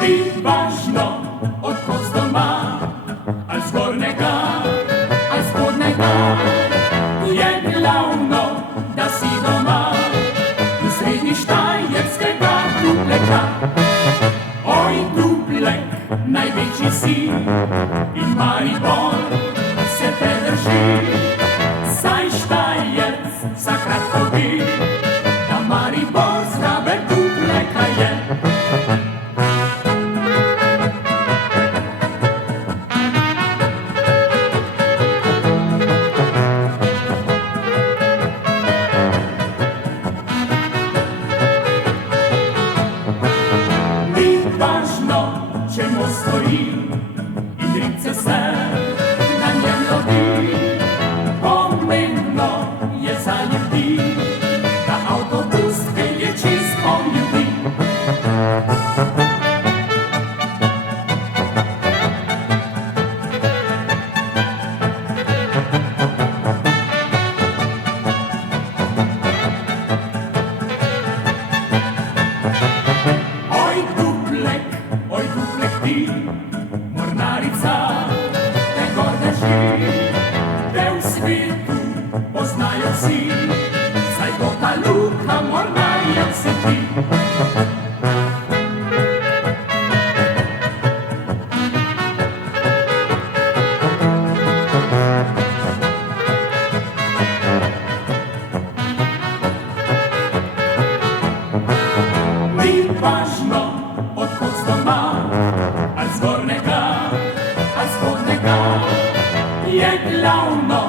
Ni važno, od kod s doma, ali zgornjega, ali spodnjega, je glavno, da si doma, v sredi štajerskega Dupleka. Oj, Duplek, največji si, in Maribor se te drži, saj Štajerc vsakrat pove, da Maribor zraven Dupleka je. Važno, če most stoji in ribce se na njem lovi. Pomembno je za ljudi, da avtobus pelje čez pol ljudi. Oj, Duplek ti, mornarica, te gor drži, te v svetu poznajo vsi, saj Kota Luka mornarjev si ti. Ni važno, od kod s doma, ali zgornjega, ali spodnjega, je glavno,